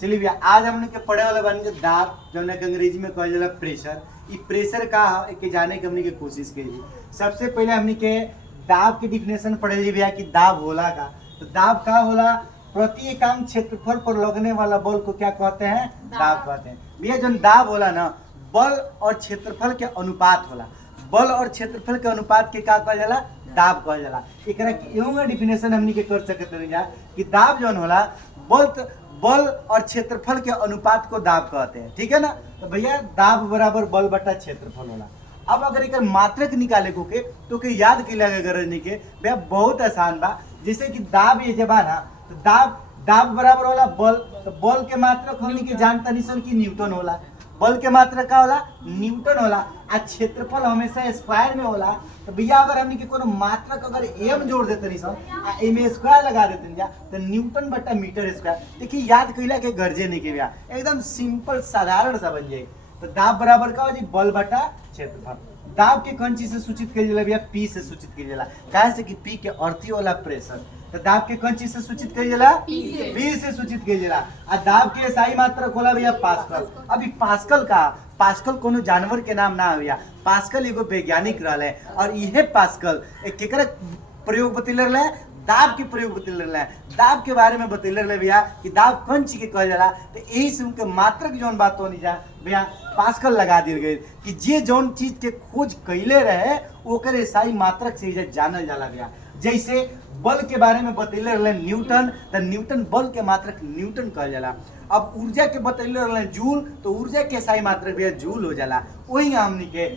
चलिए भैया आज हमने के पढ़े वाला बानी दाब जो अंग्रेजी में कहल जाला प्रेशर। ई प्रेशर का है के जाने के हमने के कोशिश करी। सबसे पहले हमने के दाब की डिफिनेशन पढ़े भैया कि दाब होला का। तो दाब का होला? प्रति एकांक क्षेत्रफल पर लगने वाला बल को क्या कहते हैं? दाब कहते हैं। भैया जो दाब होला ना, बल और क्षेत्रफल के अनुपात होला। बल और क्षेत्रफल के अनुपात के क्या कहल जाला? दाब कहल जाला। एकरा एगो डिफिनेशन हमनी के कर सकते हैं जा कि दाब जौन होला बल और क्षेत्रफल के अनुपात को दाब कहते हैं। ठीक है ना? तो भैया दाब बराबर बल बटा क्षेत्रफल होला। अब अगर एक मात्रक निकाले को के तो के याद कैला के गरज नहीं के भैया बहुत आसान बा। जैसे कि दाब ये जब ना तो दाब बराबर होला बल। तो बल के मात्रक हमनी के जानता निसन कि न्यूटन होला। बल के मात्रक का होला? न्यूटन होला। आ क्षेत्रफल हमेशा स्क्वायर में होला। तो भैया अगर हमनी के कोनो मात्रक अगर एम जोड़ देते निसन आ एम स्क्वायर लगा देते जा तो न्यूटन बटा मीटर स्क्वायर। देखिए याद कैला के गर्जे नहीं के भैया एकदम सिंपल साधारण सा बन जाए। तो दाब बराबर का हो जी बल बटा क्षेत्रफल। दाब के कौन चीज से सूचित कइल जाला भैया? पी से सूचित कइल जाला। काहे से कि पी के अर्थ ही होला प्रेशर। तो दाब के कौन चीज से सूचित कइल जाला? पी से सूचित कइल जाला। आ दाब के सही मात्रक होला भैया पास्कल। अभी पास्कल कोनो जानवर के नाम ना भैया। पास्कल एगो वैज्ञानिक रहले और इहे पास्कल केकरा प्रयोग बतैले रहले? दाब के प्रयोग बतैले रहले। दाब के बारे में बतैले रहले भैया कि दाब कौन चीज के कहल जाला। तो यही से उनके मात्रक जौन बात होनी जा भैया पास्कल लगा दिल गई कि जे जौन चीज के खोज कैले रहे ओकरे सही मात्रक से जानल जाला भैया। जैसे बल के बारे में बतैले रहले न्यूटन, तो न्यूटन बल के मात्रक न्यूटन कहल जाला। अब ऊर्जा के बतैले रहले जूल, तो ऊर्जा के सही मात्रक भैया जूल हो जाला। वही हमनी के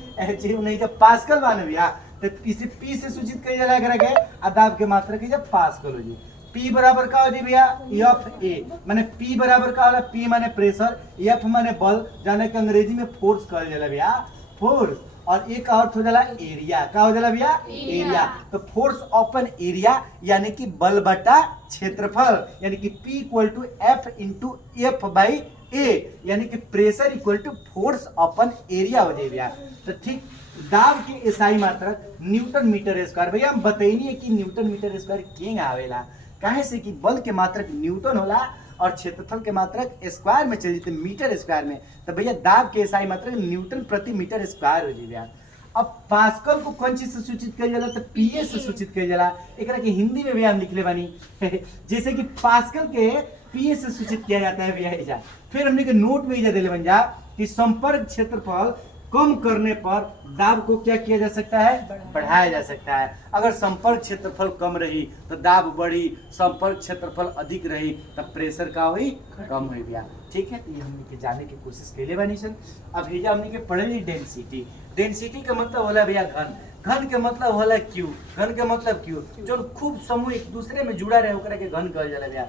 नहीं जब पास्कल बाने भैया तो इसे पी से सूचित कइल जाला। एकरा के आ दाब के मात्रक के जब पास्कल हो जी। P बराबर का हो जी भैया एफ ए माने P बराबर का होला? P माने प्रेशर, F माने बल जाने के अंग्रेजी में फोर्स कहल जाला भैया फोर्स। और एक का अर्थ हो जाला एरिया। का हो जाला भैया? एरिया। तो फोर्स अपॉन एरिया यानी कि बल बटा क्षेत्रफल यानी कि P equal to F into F by A यानी कि pressure equal to force upon area हो जाए भैया। तो ठीक दाब के एसआई मात्रक न्यूटन मीटर स्क्वायर। भैया हम बतैनी है कि न्यूटन मीटर स्क्वायर क्यों आवेला। काहे से कि बल के मात्रक न्यूटन होला और क्षेत्रफल के मात्रक स्क्वायर में चल जेते मीटर स्क्वायर में। तो भैया दाब के एसआई मात्रक न्यूटन प्रति मीटर स्क्वायर हो जाए। अब पास्कल को कौन चीज से सूचित किया जाला? तो पीए से सूचित किया जाला। एकरा के हिंदी में भी हम लिखले बानी जैसे कि पास्कल के पीए से सूचित किया जाता है भैया। फिर हमने के नोट में देले बन जा कि संपर्क क्षेत्रफल कम करने पर दाब को क्या किया जा सकता है? बढ़ाया जा सकता है। अगर संपर्क क्षेत्रफल कम रही तो दाब बढ़ी, संपर्क क्षेत्रफल अधिक रही तब प्रेशर का हुई? कम हुई भैया। ठीक है, तो ये हमने के जाने की कोशिश कैले बानी सन। अब भैया हमने के पढ़ली डेंसिटी। डेंसिटी का मतलब होला भैया घन। घन के मतलब होला क्यू। घन के मतलब क्यू जो खूब समूह एक दूसरे में जुड़ा रहे ओकरा के घन कहल जाला भैया।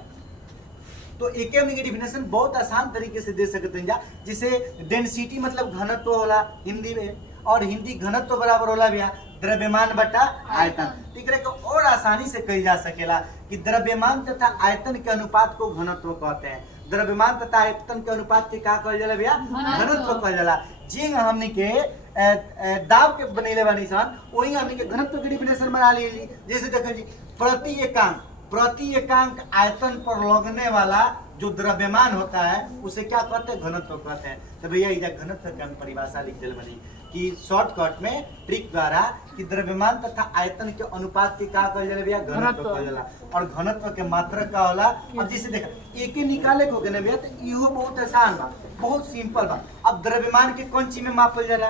तो एक हमने के डिफिनेशन बहुत आसान तरीके से दे सकते हैं जा। जैसे डेंसिटी मतलब घनत्व होला हिंदी में, और हिंदी घनत्व बराबर होला भैया द्रव्यमान बटा आयतन। एकरा को और आसानी से कही जा सकेला कि द्रव्यमान तथा आयतन के अनुपात को घनत्व कहते हैं। द्रव्यमान तथा आयतन के अनुपात के का कहल जाला भैया? घनत्व कहल जाला। जी हमने के दाब के बनेले बानी सन वही हमने के घनत्व के डिफिनेशन बना ली। जैसे देखो जी प्रति एकांक आयतन पर लगने वाला जो द्रव्यमान होता है उसे क्या कहते हैं? घनत्व कहते हैं। तो भैया इधर घनत्व की परिभाषा लिख दिल बनी कि शॉर्टकट में ट्रिक द्वारा कि द्रव्यमान तथा आयतन के अनुपात के का कहल जाला भैया? घनत्व कहल जाला। और घनत्व के मात्रक का होला? अब जैसे देखा एक निकाले को के ना भैया तो इहो बहुत आसान बा, बहुत सिंपल बा। अब द्रव्यमान के कौन चीज में मापल जाला?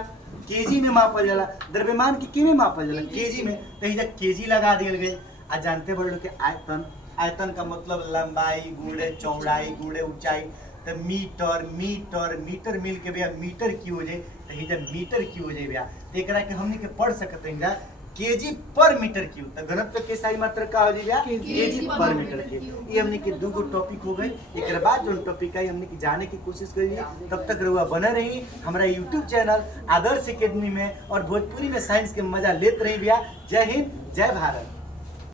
केजी में मापल जाला। द्रव्यमान के की में मापल जाला? केजी में। तो इधर केजी लगा दिल गए। आ जानते बड़ लोग के आयतन का मतलब लंबाई गुणे चौड़ाई गुणे ऊंचाई। तो मीटर मिल के भैया मीटर की हो जाए। तो इधर मीटर की हो जाए भैया। तो एकरा के हमने के पढ़ सकते हैं केजी पर मीटर क्यूब। तो घनत्व के सही मात्रक का हो जाएगा? केजी पर मीटर क्यूब। ये हमने के दूगो टॉपिक हो गई। एक बाद जो टॉपिक है हमने की जाने की कोशिश करिए। तब तक रहुआ बने रही हमारा यूट्यूब चैनल आदर्श एकेडमी में और भोजपुरी में साइंस के मजा लेते रही भैया। जय हिंद, जय भारत।